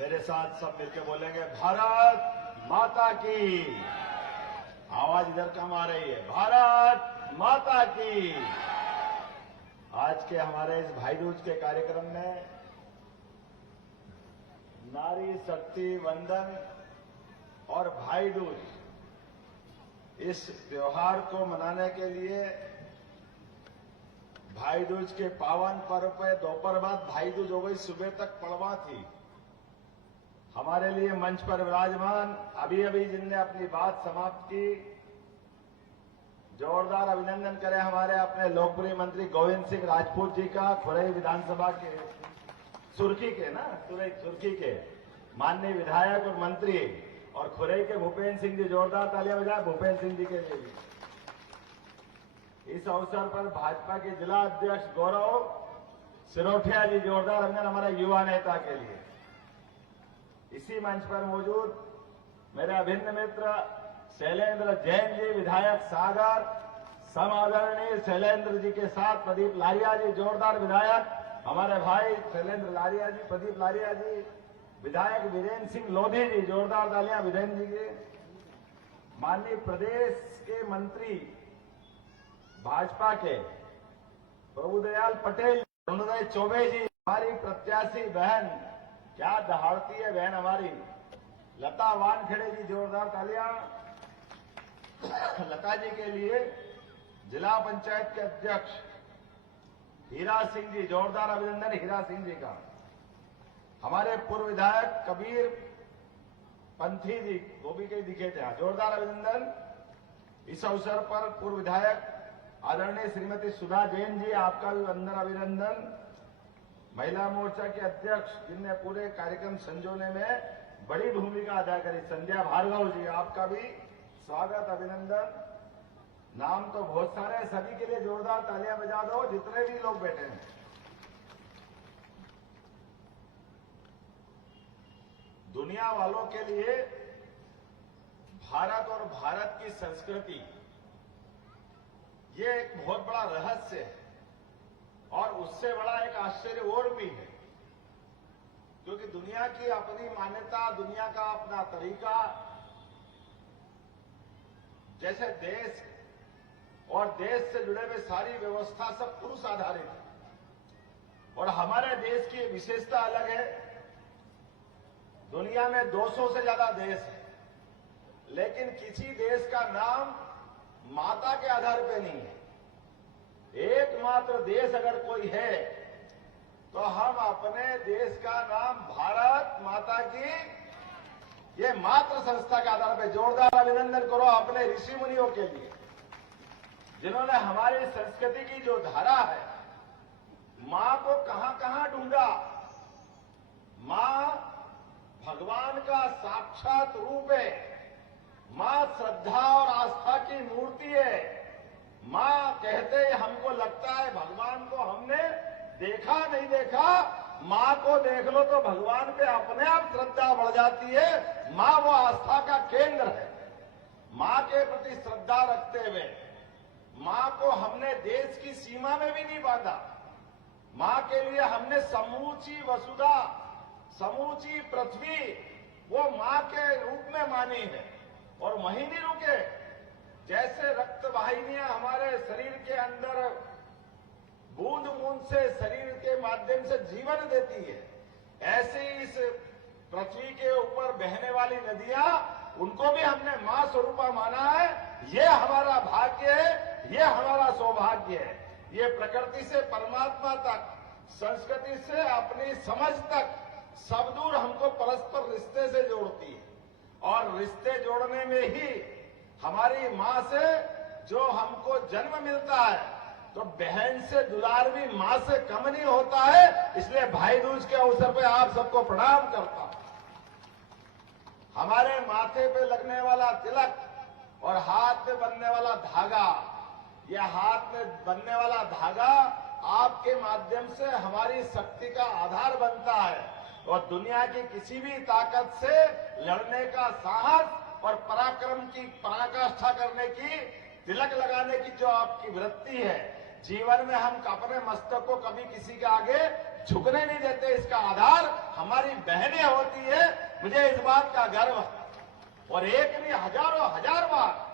मेरे साथ सब मिलकर बोलेंगे, भारत माता की। आवाज इधर कम आ रही है। भारत माता की। आज के हमारे इस भाई दूज के कार्यक्रम में नारी शक्ति वंदन और भाई दूज, इस त्योहार को मनाने के लिए भाई दूज के पावन पर्व पे दोपहर बाद भाई दूज हो गई, सुबह तक पड़वा थी। हमारे लिए मंच पर विराजमान अभी अभी जिनने अपनी बात समाप्त की, जोरदार अभिनंदन करें हमारे अपने लोकप्रिय मंत्री गोविंद सिंह राजपूत जी का, खुरई विधानसभा के सुर्खी के माननीय विधायक और मंत्री, और खुरई के भूपेन्द्र सिंह जी, जोरदार तालियां बजाएं भूपेन्द्र सिंह जी के लिए भी। इस अवसर पर भाजपा के जिला अध्यक्ष गौरव सिरोठिया जी, जोरदार अभिनंदन हमारे युवा नेता के लिए। इसी मंच पर मौजूद मेरे अभिन्न मित्र शैलेंद्र जैन जी, विधायक सागर, समादरणीय शैलेंद्र जी के साथ प्रदीप लारिया जी, जोरदार विधायक हमारे भाई शैलेंद्र लारिया जी, प्रदीप लारिया जी, विधायक वीरेंद्र सिंह लोधी जी, जोरदार तालियां वीरेंद्र जी के। माननीय प्रदेश के मंत्री भाजपा के प्रभुदयाल पटेल, अरुणोदय चौबे जी, हमारी प्रत्याशी बहन, क्या दहाड़ती है बहन हमारी लता वानखेड़े जी, जोरदार तालियां लता जी के लिए। जिला पंचायत के अध्यक्ष हीरा सिंह जी, जोरदार अभिनंदन हीरा सिंह जी का। हमारे पूर्व विधायक कबीर पंथी जी, वो भी कहीं दिखे थे, जोरदार अभिनंदन। इस अवसर पर पूर्व विधायक आदरणीय श्रीमती सुधा जैन जी, आपका भी वंदन अभिनंदन। महिला मोर्चा के अध्यक्ष जिनने पूरे कार्यक्रम संजोने में बड़ी भूमिका अदा करी, संध्या भार्गव जी, आपका भी स्वागत अभिनंदन। नाम तो बहुत सारे हैं, सभी के लिए जोरदार तालियां बजा दो, जितने भी लोग बैठे हैं। दुनिया वालों के लिए भारत और भारत की संस्कृति ये एक बहुत बड़ा रहस्य है, और उससे बड़ा एक आश्चर्य और भी है, क्योंकि दुनिया की अपनी मान्यता, दुनिया का अपना तरीका, जैसे देश और देश से जुड़े हुए सारी व्यवस्था सब पुरुष आधारित है, और हमारे देश की विशेषता अलग है। दुनिया में 200 से ज्यादा देश है, लेकिन किसी देश का नाम माता के आधार पे नहीं है। एकमात्र देश अगर कोई है तो हम अपने देश का नाम भारत माता की, ये मात्र संस्था के आधार पर जोरदार अभिनंदन करो अपने ऋषि मुनियों के लिए, जिन्होंने हमारी संस्कृति की जो धारा है, मां को कहां कहां ढूंढा। मां भगवान का साक्षात रूप है, मां श्रद्धा और आस्था की मूर्ति है। मां कहते हमको लगता है भगवान को हमने देखा नहीं देखा, मां को देख लो तो भगवान पे अपने आप श्रद्धा बढ़ जाती है। मां वो आस्था का केंद्र है। मां के प्रति श्रद्धा रखते हुए मां को हमने देश की सीमा में भी नहीं बांधा। मां के लिए हमने समूची वसुधा, समूची पृथ्वी वो मां के रूप में मानी है, और वहीं नहीं रुके। जैसे रक्त वाहिनियां हमारे शरीर के अंदर बूंद बूंद से शरीर के माध्यम से जीवन देती है, ऐसे इस पृथ्वी के ऊपर बहने वाली नदियां, उनको भी हमने मां स्वरूपा माना है। ये हमारा भाग्य है, ये हमारा सौभाग्य है। ये प्रकृति से परमात्मा तक, संस्कृति से अपनी समझ तक सब दूर हमको परस्पर रिश्ते से जोड़ती है, और रिश्ते जोड़ने में ही हमारी मां से जो हमको जन्म मिलता है, तो बहन से दुलार भी मां से कम नहीं होता है। इसलिए भाई दूज के अवसर पे आप सबको प्रणाम करता हूं। हमारे माथे पे लगने वाला तिलक और हाथ में बनने वाला धागा, यह हाथ में बनने वाला धागा आपके माध्यम से हमारी शक्ति का आधार बनता है, और दुनिया की किसी भी ताकत से लड़ने का साहस और पराक्रम की पराकाष्ठा करने की, तिलक लगाने की जो आपकी वृत्ति है, जीवन में हम अपने मस्तक को कभी किसी के आगे झुकने नहीं देते। इसका आधार हमारे हमारी बहनें होती है, मुझे इस बात का गर्व है। और एक नहीं हजारों हजार बार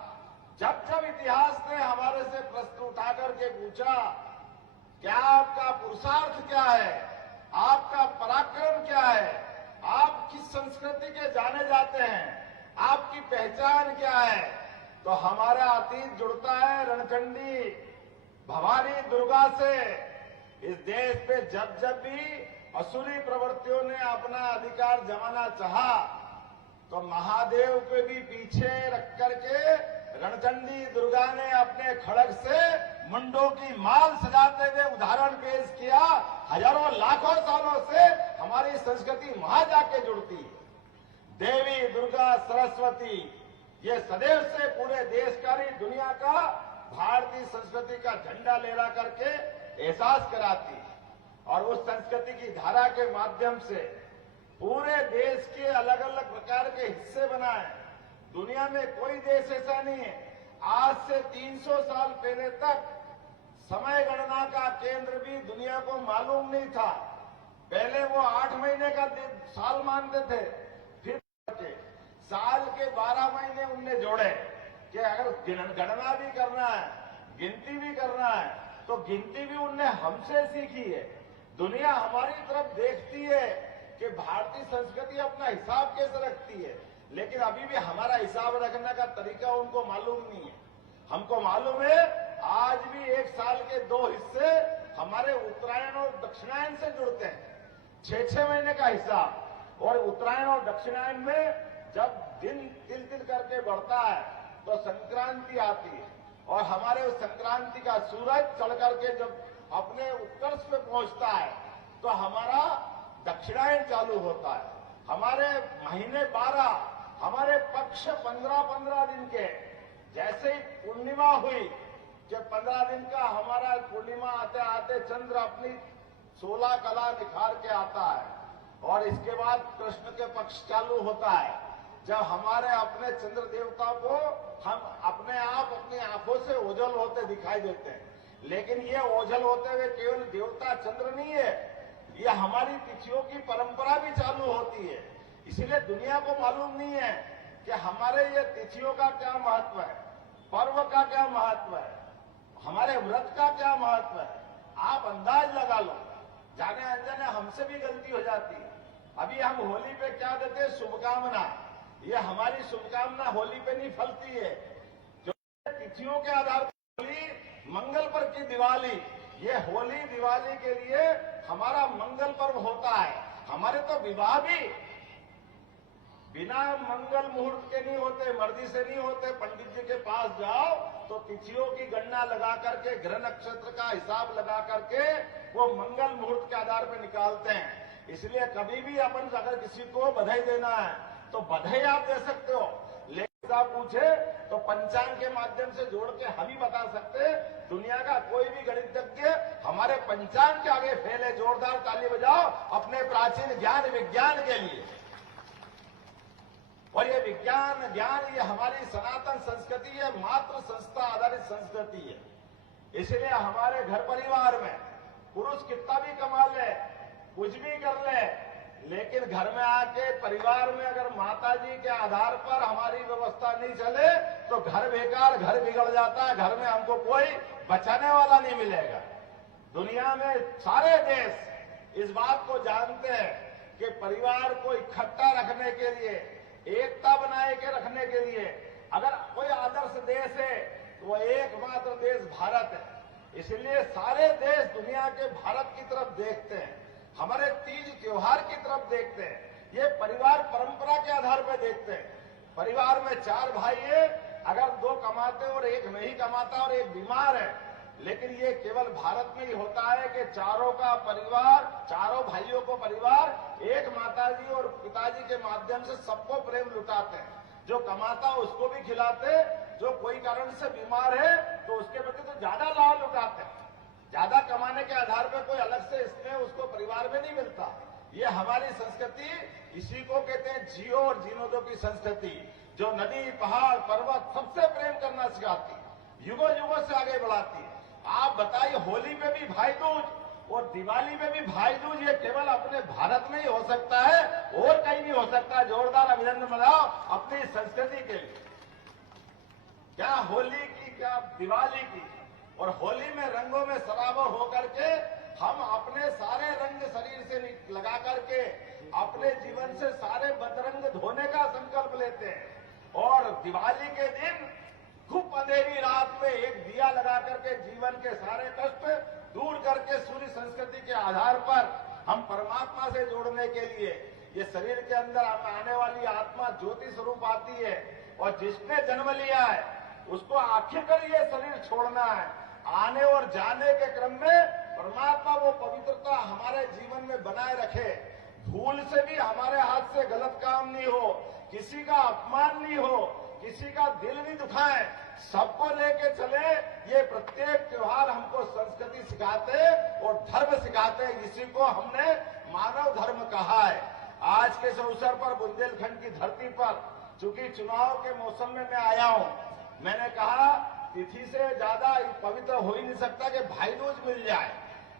जब जब इतिहास ने हमारे से प्रश्न उठा करके पूछा क्या आपका पुरुषार्थ क्या है, आपका पराक्रम क्या है, आप किस संस्कृति के जाने जाते हैं, आपकी पहचान क्या है, तो हमारा अतीत जुड़ता है रणचंडी भवानी दुर्गा से। इस देश पे जब जब भी असुरी प्रवृत्तियों ने अपना अधिकार जमाना चाहा तो महादेव को भी पीछे रख करके रणचंडी दुर्गा ने अपने खड़ग से मुंडों की माल सजाते हुए उदाहरण पेश किया। हजारों लाखों सालों से हमारी संस्कृति वहां जाके जुड़ती है। देवी दुर्गा सरस्वती ये सदैव से पूरे देश का नहीं दुनिया का भारतीय संस्कृति का झंडा लहरा करके एहसास कराती है। और उस संस्कृति की धारा के माध्यम से पूरे देश के अलग अलग प्रकार के हिस्से बनाए। दुनिया में कोई देश ऐसा नहीं है, आज से 300 साल पहले तक समय गणना का केंद्र भी दुनिया को मालूम नहीं था। पहले वो 8 महीने का साल मानते थे, फिर साल के 12 महीने उनने जोड़े कि अगर गणना भी करना है, गिनती भी करना है, तो गिनती भी उनने हमसे सीखी है। दुनिया हमारी तरफ देखती है कि भारतीय संस्कृति अपना हिसाब कैसे रखती है, लेकिन अभी भी हमारा हिसाब रखने का तरीका उनको मालूम नहीं है। हमको मालूम है आज भी एक साल के 2 हिस्से हमारे उत्तरायण और दक्षिणायन से जुड़ते हैं, 6-6 महीने का हिसाब। और उत्तरायण और दक्षिणायन में जब दिन तिल तिल करके बढ़ता है तो संक्रांति आती है, और हमारे उस संक्रांति का सूरज चढ़ करके जब अपने उत्कर्ष पे पहुंचता है तो हमारा दक्षिणायन चालू होता है। हमारे महीने 12, हमारे पक्ष 15-15 दिन के, जैसे ही पूर्णिमा हुई कि 15 दिन का हमारा पूर्णिमा आते आते चंद्र अपनी 16 कला निखार के आता है, और इसके बाद कृष्ण के पक्ष चालू होता है, जब हमारे अपने चंद्र देवता को हम अपने आप अपनी आंखों से ओझल होते दिखाई देते हैं। लेकिन ये ओझल होते हुए केवल देवता चंद्र नहीं है, ये हमारी तिथियों की परंपरा भी चालू होती है। इसीलिए दुनिया को मालूम नहीं है कि हमारे ये तिथियों का क्या महत्व है, पर्व का क्या महत्व है, हमारे व्रत का क्या महत्व है। आप अंदाज लगा लो, जाने अनजाने हमसे भी गलती हो जाती है। अभी हम होली पे क्या देते हैं, शुभकामना। ये हमारी शुभकामना होली पे नहीं फलती है। जो तिथियों के आधार पर होली, मंगल पर की दिवाली, ये होली दिवाली के लिए हमारा मंगल पर्व होता है। हमारे तो विवाह भी बिना मंगल मुहूर्त के नहीं होते, मर्जी से नहीं होते। पंडित जी के पास जाओ तो तिथियों की गणना लगा करके, ग्रह नक्षत्र का हिसाब लगा करके वो मंगल मुहूर्त के आधार पर निकालते हैं। इसलिए कभी भी अपन अगर किसी को बधाई देना है तो बधाई आप दे सकते हो, लेकिन आप पूछे तो पंचांग के माध्यम से जोड़ के हम ही बता सकते। दुनिया का कोई भी गणितज्ञ हमारे पंचांग के आगे फेल है। जोरदार ताली बजाओ अपने प्राचीन ज्ञान विज्ञान के लिए। और ये विज्ञान ज्ञान ये हमारी सनातन संस्कृति है, मात्र संस्था आधारित संस्कृति है। इसलिए हमारे घर परिवार में पुरुष कितना भी कमा ले, कुछ भी कर ले, लेकिन घर में आके परिवार में अगर माताजी के आधार पर हमारी व्यवस्था नहीं चले तो घर बेकार, घर बिगड़ जाता है। घर में हमको कोई बचाने वाला नहीं मिलेगा। दुनिया में सारे देश इस बात को जानते हैं कि परिवार को इकट्ठा रखने के लिए, एकता बनाए के रखने के लिए अगर कोई आदर्श देश है तो वो एकमात्र देश भारत है। इसलिए सारे देश दुनिया के भारत की तरफ देखते हैं, हमारे तीज त्योहार की तरफ देखते हैं। ये परिवार परंपरा के आधार पर देखते हैं। परिवार में 4 भाई है, अगर 2 कमाते और 1 नहीं कमाता और 1 बीमार है, लेकिन ये केवल भारत में ही होता है कि चारों का परिवार, चारों भाइयों को परिवार एक माताजी और पिताजी के माध्यम से सबको प्रेम लुटाते हैं। जो कमाता उसको भी खिलाते, जो कोई कारण से बीमार है तो उसके प्रति तो ज्यादा लाभ लुटाते हैं। ज्यादा कमाने के आधार पर कोई अलग से इसमें उसको परिवार में नहीं मिलता। ये हमारी संस्कृति, इसी को कहते हैं जियो और जीनो दो की संस्कृति, जो नदी पहाड़ पर्वत सबसे प्रेम करना सिखाती है, युगों युगों से आगे बढ़ाती है। आप बताइए, होली में भी भाई दूज और दिवाली में भी भाई दूज, ये केवल अपने भारत में ही हो सकता है, और कहीं नहीं हो सकता। जोरदार अभिनंदन मनाओ अपनी संस्कृति के लिए। क्या होली की, क्या दिवाली की, और होली में रंगों में सराबोर होकर के हम अपने सारे रंग शरीर से लगा करके अपने जीवन से सारे बदरंग धोने का संकल्प लेते हैं और दिवाली के दिन खूब अंधेरी रात में एक दिया लगा करके जीवन के सारे कष्ट दूर करके सूर्य संस्कृति के आधार पर हम परमात्मा से जोड़ने के लिए ये शरीर के अंदर आने वाली आत्मा ज्योति स्वरूप आती है और जिसने जन्म लिया है उसको आखिरकार ये शरीर छोड़ना है। आने और जाने के क्रम में परमात्मा वो पवित्रता हमारे जीवन में बनाए रखे। भूल से भी हमारे हाथ से गलत काम नहीं हो, किसी का अपमान नहीं हो, किसी का दिल नहीं दुखाए, सबको लेके चले। ये प्रत्येक त्योहार हमको संस्कृति सिखाते और धर्म सिखाते। इसी को हमने मानव धर्म कहा है। आज के इस अवसर पर बुंदेलखंड की धरती पर चूंकि चुनाव के मौसम में मैं आया हूं, मैंने कहा तिथि से ज्यादा पवित्र हो ही नहीं सकता कि भाई दूज मिल जाए।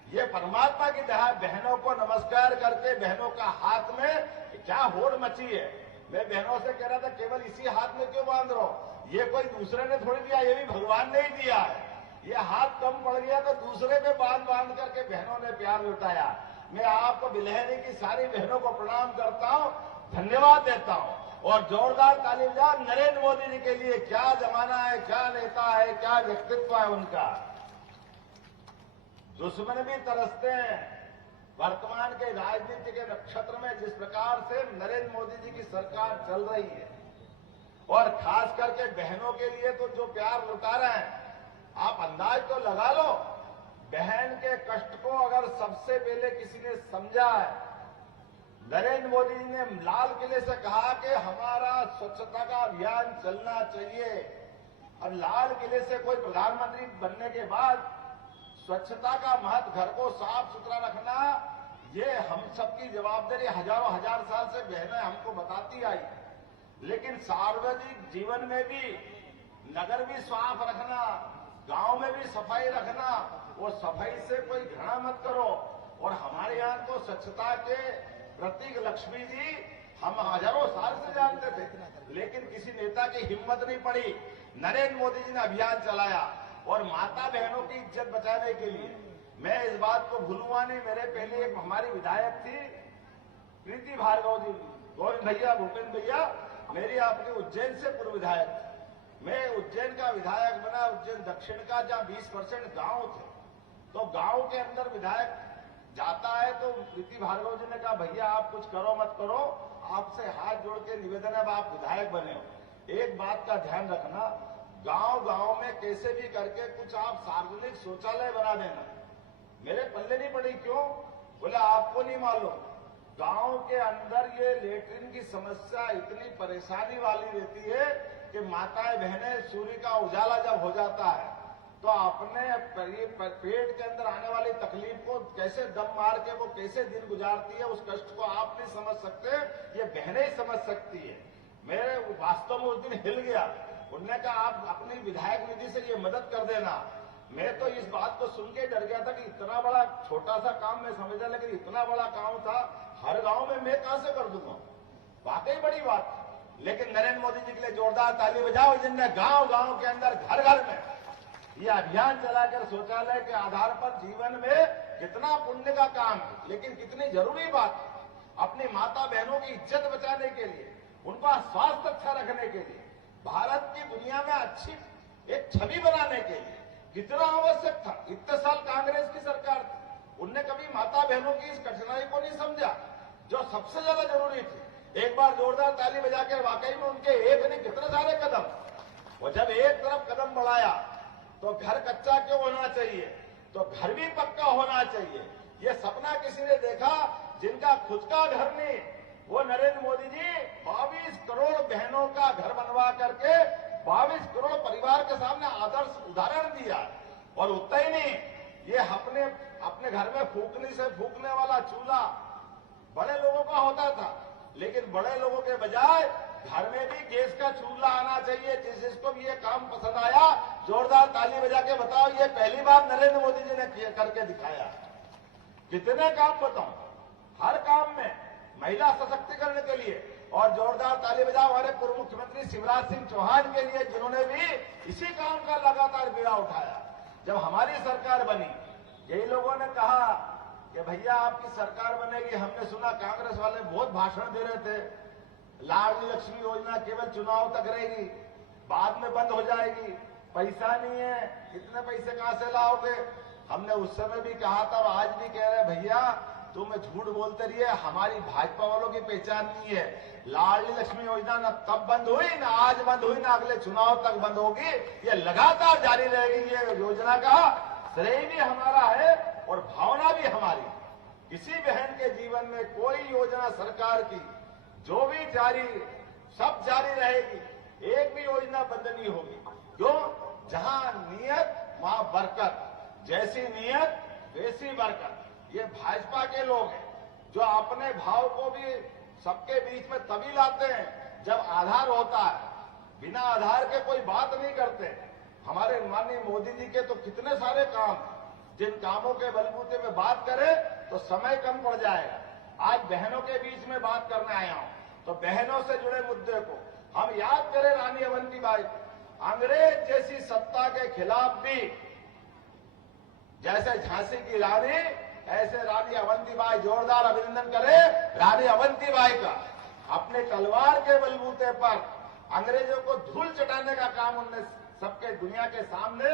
ये परमात्मा की दया। बहनों को नमस्कार करके बहनों का हाथ में क्या होड़ मची है। मैं बहनों से कह रहा था केवल इसी हाथ में क्यों बांध रहे हो, ये कोई दूसरे ने थोड़ी दिया, ये भी भगवान ने ही दिया है। ये हाथ कम पड़ गया तो दूसरे पे बांध करके बहनों ने प्यार लुटाया। मैं आपको बिलहरी की सारी बहनों को प्रणाम करता हूं, धन्यवाद देता हूं और जोरदार ताली बजाओ नरेंद्र मोदी जी के लिए। क्या जमाना है, क्या नेता है, क्या व्यक्तित्व है उनका। दुश्मन भी तरसते हैं। वर्तमान के राजनीति के नक्षत्र में जिस प्रकार से नरेंद्र मोदी जी की सरकार चल रही है और खास करके बहनों के लिए तो जो प्यार लुटा रहे हैं, आप अंदाज तो लगा लो। बहन के कष्ट को अगर सबसे पहले किसी ने समझा है, नरेंद्र मोदी जी ने लाल किले से कहा कि हमारा स्वच्छता का अभियान चलना चाहिए। और लाल किले से कोई प्रधानमंत्री बनने के बाद स्वच्छता का महत्व, घर को साफ सुथरा रखना, ये हम सबकी जवाबदारी हजारों हजार साल से बहनें हमको बताती आई। लेकिन सार्वजनिक जीवन में भी नगर भी साफ रखना, गांव में भी सफाई रखना, वो सफाई से कोई घृणा मत करो। और हमारे यहाँ तो स्वच्छता के प्रतीक लक्ष्मी जी हम हजारों साल से जानते थे, लेकिन किसी नेता की हिम्मत नहीं पड़ी। नरेंद्र मोदी जी ने अभियान चलाया और माता बहनों की इज्जत बचाने के लिए। मैं इस बात को भूलूंगा नहीं। मेरे पहले एक हमारी विधायक थी प्रीति भार्गव जी, गोविंद भैया, भूपेंद्र भैया, मेरी आपके उज्जैन से पूर्व विधायक थी। मैं उज्जैन का विधायक बना, उज्जैन दक्षिण का, जहां 20% गांव थे, तो गांव के अंदर विधायक जाता है तो प्रीति भार्गव जी ने कहा भैया आप कुछ करो मत करो, आपसे हाथ जोड़ के निवेदन है, आप विधायक बने हो। एक बात का ध्यान रखना, गांव में कैसे भी करके कुछ आप सार्वजनिक शौचालय बना देना। मेरे पल्ले नहीं पड़ी, क्यों? बोले आपको नहीं मालूम, गांव के अंदर ये लेटरिन की समस्या इतनी परेशानी वाली रहती है कि माताएं बहनें सूर्य का उजाला जब हो जाता है तो अपने पेट के अंदर आने वाली तकलीफ को कैसे दम मार के वो कैसे दिन गुजारती है, उस कष्ट को आप नहीं समझ सकते, ये बहनें ही समझ सकती है। मेरे वास्तव में उस दिन हिल गया। उन्होंने कहा आप अपनी विधायक निधि से ये मदद कर देना। मैं तो इस बात को सुन के डर गया था कि इतना बड़ा, छोटा सा काम मैं समझा, लेकिन इतना बड़ा काम था, हर गांव में मैं कहां से कर दूंगा। वाकई बड़ी बात। लेकिन नरेंद्र मोदी जी के लिए जोरदार ताली बजाओ, जिनने गांव के अंदर घर घर में ये अभियान चलाकर शौचालय के आधार पर जीवन में कितना पुण्य का काम है, लेकिन कितनी जरूरी बात। अपनी माता बहनों की इज्जत बचाने के लिए, उनका स्वास्थ्य अच्छा रखने के लिए, भारत की दुनिया में अच्छी एक छवि बनाने के लिए कितना आवश्यक था। इतने साल कांग्रेस की सरकार थी, उनने कभी माता बहनों की इस कठिनाई को नहीं समझा जो सबसे ज्यादा जरूरी थी। एक बार जोरदार ताली बजा के वाकई में उनके एक ने कितने सारे कदम, और जब एक तरफ कदम बढ़ाया तो घर कच्चा क्यों होना चाहिए, तो घर भी पक्का होना चाहिए। ये सपना किसी ने देखा जिनका खुद का घर नहीं, वो नरेंद्र मोदी जी 22 करोड़ बहनों का घर बनवा करके 22 करोड़ परिवार के सामने आदर्श उदाहरण दिया। और उतना ही नहीं, ये अपने घर में फूकने से फूकने वाला चूल्हा बड़े लोगों का होता था, लेकिन बड़े लोगों के बजाय घर में भी गैस का चूल्हा आना चाहिए। जिसको भी ये काम पसंद आया जोरदार ताली बजा के बताओ, ये पहली बार नरेंद्र मोदी जी ने करके दिखाया। कितने काम बताऊं, हर काम में महिला सशक्तिकरण के लिए। और जोरदार ताली बजाओ हमारे पूर्व मुख्यमंत्री शिवराज सिंह चौहान के लिए, जिन्होंने भी इसी काम का लगातार बीड़ा उठाया। जब हमारी सरकार बनी, यही लोगों ने कहा कि भैया आपकी सरकार बनेगी। हमने सुना कांग्रेस वाले बहुत भाषण दे रहे थे, लाडली लक्ष्मी योजना केवल चुनाव तक रहेगी, बाद में बंद हो जाएगी, पैसा नहीं है, इतने पैसे कहां से लाओगे। हमने उस समय भी कहा था और आज भी कह रहे हैं, भैया तुम झूठ बोलते रहिए, हमारी भाजपा वालों की पहचान नहीं है। लाडली लक्ष्मी योजना न तब बंद हुई, न आज बंद हुई, न अगले चुनाव तक बंद होगी। ये लगातार जारी रहेगी। ये योजना का श्रेय भी हमारा है और भावना भी हमारी। किसी बहन के जीवन में कोई योजना सरकार की जो भी जारी, सब जारी रहेगी, एक भी योजना बंद नहीं होगी। क्यों? जहां नियत वहां बरकत, जैसी नियत वैसी बरकत। ये भाजपा के लोग हैं जो अपने भाव को भी सबके बीच में तभी लाते हैं जब आधार होता है। बिना आधार के कोई बात नहीं करते। हमारे माननीय मोदी जी के तो कितने सारे काम, जिन कामों के बलबूते में बात करें तो समय कम पड़ जाएगा। आज बहनों के बीच में बात करने आया हूं, तो बहनों से जुड़े मुद्दे को हम याद करें। रानी अवंतीबाई, अंग्रेज जैसी सत्ता के खिलाफ भी जैसे झांसी की रानी, ऐसे रानी अवंतीबाई, जोरदार अभिनंदन करें रानी अवंतीबाई का। अपने तलवार के बलबूते पर अंग्रेजों को धूल चटाने का काम उनने सबके दुनिया के सामने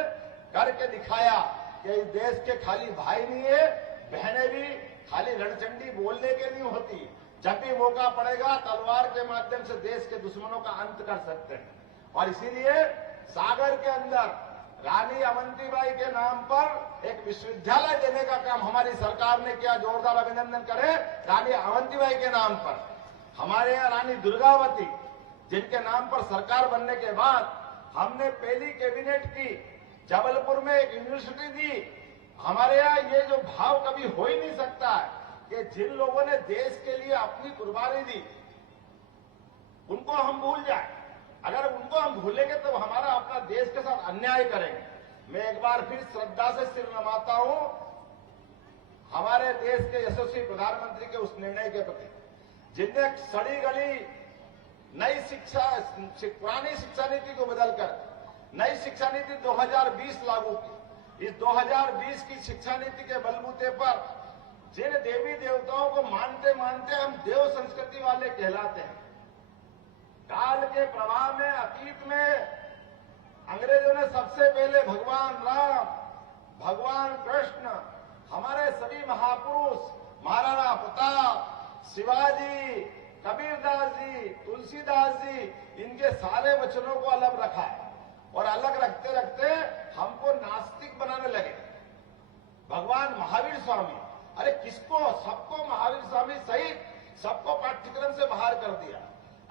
करके दिखाया कि इस देश के खाली भाई नहीं है, बहनें भी खाली रणचंडी बोलने के नहीं होती। जब भी मौका पड़ेगा तलवार के माध्यम से देश के दुश्मनों का अंत कर सकते हैं। और इसीलिए सागर के अंदर रानी अवंतीबाई के नाम पर एक विश्वविद्यालय देने का काम हमारी सरकार ने किया। जोरदार अभिनंदन करें रानी अवंतीबाई के नाम पर। हमारे यहाँ रानी दुर्गावती, जिनके नाम पर सरकार बनने के बाद हमने पहली कैबिनेट की, जबलपुर में एक यूनिवर्सिटी दी। हमारे यहाँ ये जो भाव कभी हो ही नहीं सकता है कि जिन लोगों ने देश के लिए अपनी कुर्बानी दी उनको हम भूल जाए। अगर उनको हम भूलेंगे तो हमारा अपना देश के साथ अन्याय करेंगे। मैं एक बार फिर श्रद्धा से सिर नमाता हूं हमारे देश के यशस्वी प्रधानमंत्री के उस निर्णय के प्रति, जिनने सड़ी गली नई शिक्षा, पुरानी शिक्षा नीति को बदलकर नई शिक्षा नीति 2020 लागू की। इस 2020 की शिक्षा नीति के बलबूते पर जिन देवी देवताओं को मानते मानते हम देव संस्कृति वाले कहलाते हैं, काल के प्रवाह में, अतीत में अंग्रेजों ने सबसे पहले भगवान राम, भगवान कृष्ण, हमारे सभी महापुरुष, महाराणा प्रताप, शिवाजी, कबीरदास जी, तुलसीदास जी, इनके सारे वचनों को अलग रखा है। और अलग रखते रखते हमको नास्तिक बनाने लगे। भगवान महावीर स्वामी, अरे किसको, सबको महावीर स्वामी सहित सबको पाठ्यक्रम से बाहर कर दिया।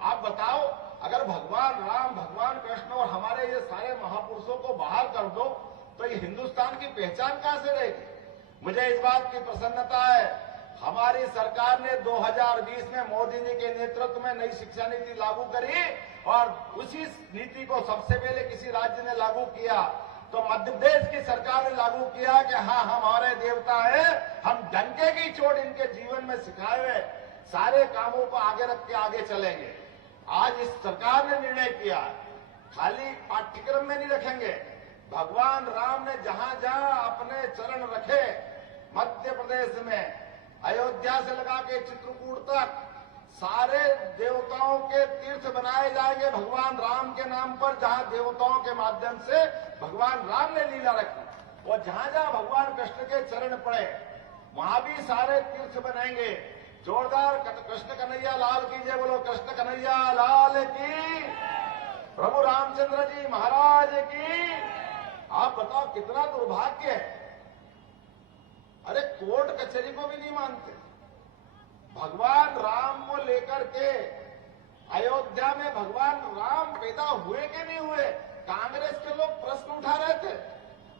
आप बताओ, अगर भगवान राम, भगवान कृष्ण और हमारे ये सारे महापुरुषों को बाहर कर दो तो ये हिंदुस्तान की पहचान कहां से रहेगी। मुझे इस बात की प्रसन्नता है, हमारी सरकार ने 2020 में मोदी जी के नेतृत्व में नई शिक्षा नीति लागू करी और उसी नीति को सबसे पहले किसी राज्य ने लागू किया तो मध्य प्रदेश की सरकार ने लागू किया कि हाँ, हमारे देवता है, हम डंके की चोट इनके जीवन में सिखाए हुए सारे कामों को आगे रख के आगे चलेंगे। आज इस सरकार ने निर्णय किया, खाली पाठ्यक्रम में नहीं रखेंगे। भगवान राम ने जहां जहां अपने चरण रखे, मध्य प्रदेश में अयोध्या से लगा के चित्रकूट तक सारे देवताओं के तीर्थ बनाए जाएंगे भगवान राम के नाम पर। जहां देवताओं के माध्यम से भगवान राम ने लीला रखी और जहां जहां भगवान कृष्ण के चरण पड़े वहां भी सारे तीर्थ बनेंगे। जोरदार कृष्ण कन्हैया लाल की जय बोलो, कृष्ण कन्हैया लाल की, प्रभु रामचंद्र जी महाराज की। आप बताओ कितना दुर्भाग्य है, अरे कोर्ट कचहरी को भी नहीं मानते। भगवान राम को लेकर के अयोध्या में भगवान राम पैदा हुए कि नहीं हुए, कांग्रेस के लोग प्रश्न उठा रहे थे।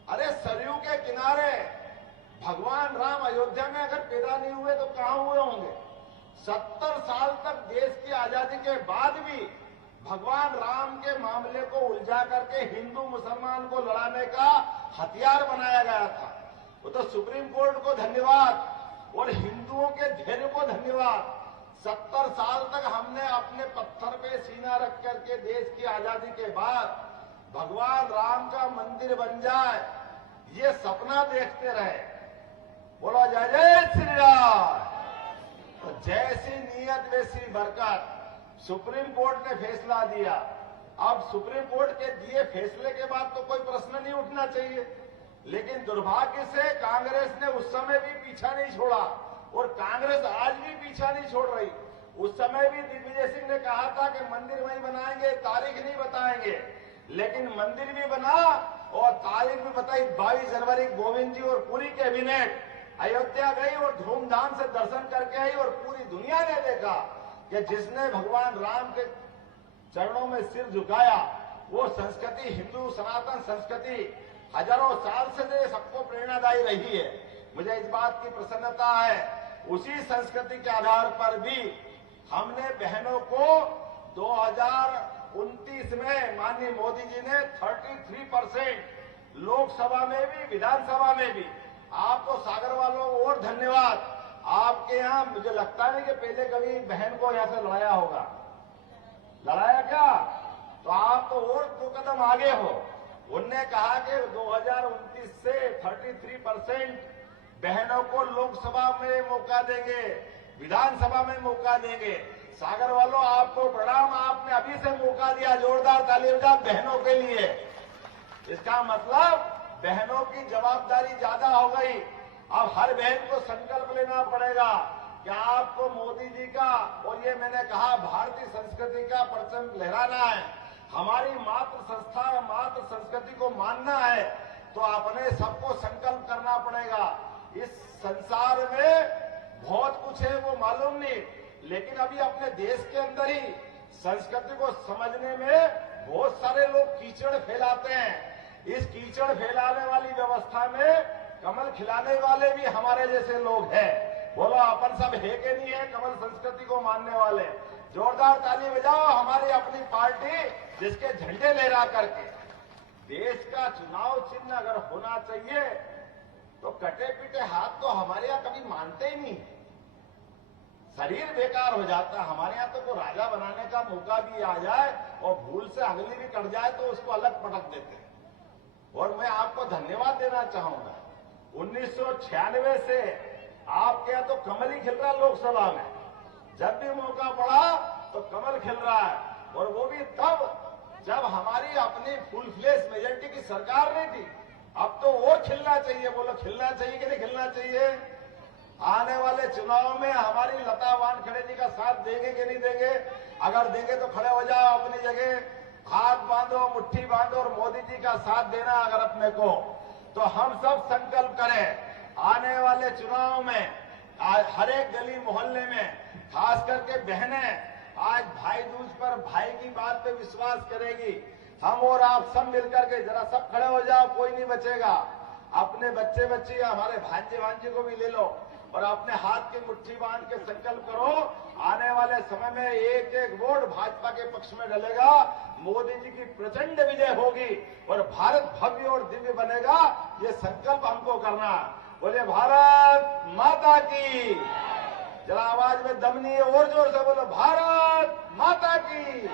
अरे सरयू के किनारे भगवान राम अयोध्या में अगर पैदा नहीं हुए तो कहां हुए होंगे। 70 साल तक देश की आजादी के बाद भी भगवान राम के मामले को उलझा करके हिंदू मुसलमान को लड़ाने का हथियार बनाया गया था। वो तो सुप्रीम कोर्ट को धन्यवाद और हिंदुओं के धैर्य को धन्यवाद। 70 साल तक हमने अपने पत्थर पे सीना रख करके देश की आजादी के बाद भगवान राम का मंदिर बन जाए, ये सपना देखते रहे। बोलो जय जय श्री राम। तो जैसी नीयत वैसी बरकत। सुप्रीम कोर्ट ने फैसला दिया। अब सुप्रीम कोर्ट के दिए फैसले के बाद तो कोई प्रश्न नहीं उठना चाहिए, लेकिन दुर्भाग्य से कांग्रेस ने उस समय भी पीछा नहीं छोड़ा और कांग्रेस आज भी पीछा नहीं छोड़ रही। उस समय भी दिग्विजय सिंह ने कहा था कि मंदिर वहीं बनाएंगे, तारीख नहीं बताएंगे, लेकिन मंदिर भी बना और तारीख भी बताई। 22 जनवरी गोविंद जी और पूरी कैबिनेट अयोध्या गई और धूमधाम से दर्शन करके आई और पूरी दुनिया ने देखा कि जिसने भगवान राम के चरणों में सिर झुकाया, वो संस्कृति, हिंदू सनातन संस्कृति हजारों साल से सबको प्रेरणादायी रही है। मुझे इस बात की प्रसन्नता है, उसी संस्कृति के आधार पर भी हमने बहनों को 2029 में माननीय मोदी जी ने 33% लोकसभा में भी विधानसभा में भी। आपको सागर वालों को और धन्यवाद। आपके यहां मुझे लगता नहीं कि पहले कभी बहन को यहां से लड़ाया होगा। लड़ाया क्या? तो आप तो और 2 कदम आगे हो। उनने कहा कि 2029 से 33% बहनों को लोकसभा में मौका देंगे, विधानसभा में मौका देंगे। सागर वालों आपको प्रणाम, आपने अभी से मौका दिया। जोरदार ताली बजाओ बहनों के लिए। इसका मतलब बहनों की जवाबदारी ज्यादा हो गई। अब हर बहन को संकल्प लेना पड़ेगा कि आपको मोदी जी का और ये मैंने कहा भारतीय संस्कृति का परचम लहराना है, हमारी मातृ संस्था मातृ संस्कृति को मानना है, तो अपने सबको संकल्प करना पड़ेगा। इस संसार में बहुत कुछ है वो मालूम नहीं, लेकिन अभी अपने देश के अंदर ही संस्कृति को समझने में बहुत सारे लोग कीचड़ फैलाते हैं। इस कीचड़ फैलाने वाली व्यवस्था में कमल खिलाने वाले भी हमारे जैसे लोग हैं। बोलो अपन सब है कि नहीं है कमल संस्कृति को मानने वाले? जोरदार ताली बजाओ हमारी अपनी पार्टी जिसके झंडे लहरा करके। देश का चुनाव चिन्ह अगर होना चाहिए तो कटे पीटे हाथ तो हमारे यहां कभी मानते ही नहीं। शरीर बेकार हो जाता है। हमारे यहां तो कोई राजा बनाने का मौका भी आ जाए और भूल से अंगली भी कट जाए तो उसको अलग पटक देते हैं। और मैं आपको धन्यवाद देना चाहूंगा, 1996 से आपके यहां तो कमल ही खिल रहा है लोकसभा में। जब भी मौका पड़ा तो कमल खिल रहा है, और वो भी तब जब हमारी अपनी फुल फ्लेश मेजोरिटी की सरकार नहीं थी। अब तो और खिलना चाहिए। बोलो खिलना चाहिए कि नहीं खिलना चाहिए? आने वाले चुनाव में हमारी लता वानखेड़े जी का साथ देंगे कि नहीं देंगे? अगर देंगे तो खड़े हो जाओ अपनी जगह, हाथ बांधो, मुट्ठी बांधो और मोदी जी का साथ देना अगर अपने को। तो हम सब संकल्प करें आने वाले चुनाव में हर एक गली मोहल्ले में, खास करके बहनें आज भाई दूज पर भाई की बात पे विश्वास करेगी। हम और आप सब मिलकर के जरा सब खड़े हो जाओ, कोई नहीं बचेगा। अपने बच्चे बच्ची या हमारे भांजे भांजे को भी ले लो और अपने हाथ की मुट्ठी बांध के संकल्प करो, आने वाले समय में एक एक वोट भाजपा के पक्ष में डलेगा। मोदी जी की प्रचंड विजय होगी और भारत भव्य और दिव्य बनेगा। ये संकल्प हमको करना। बोले भारत माता की। जरा आवाज में दम नहीं है, और जोर से बोलो भारत माता की।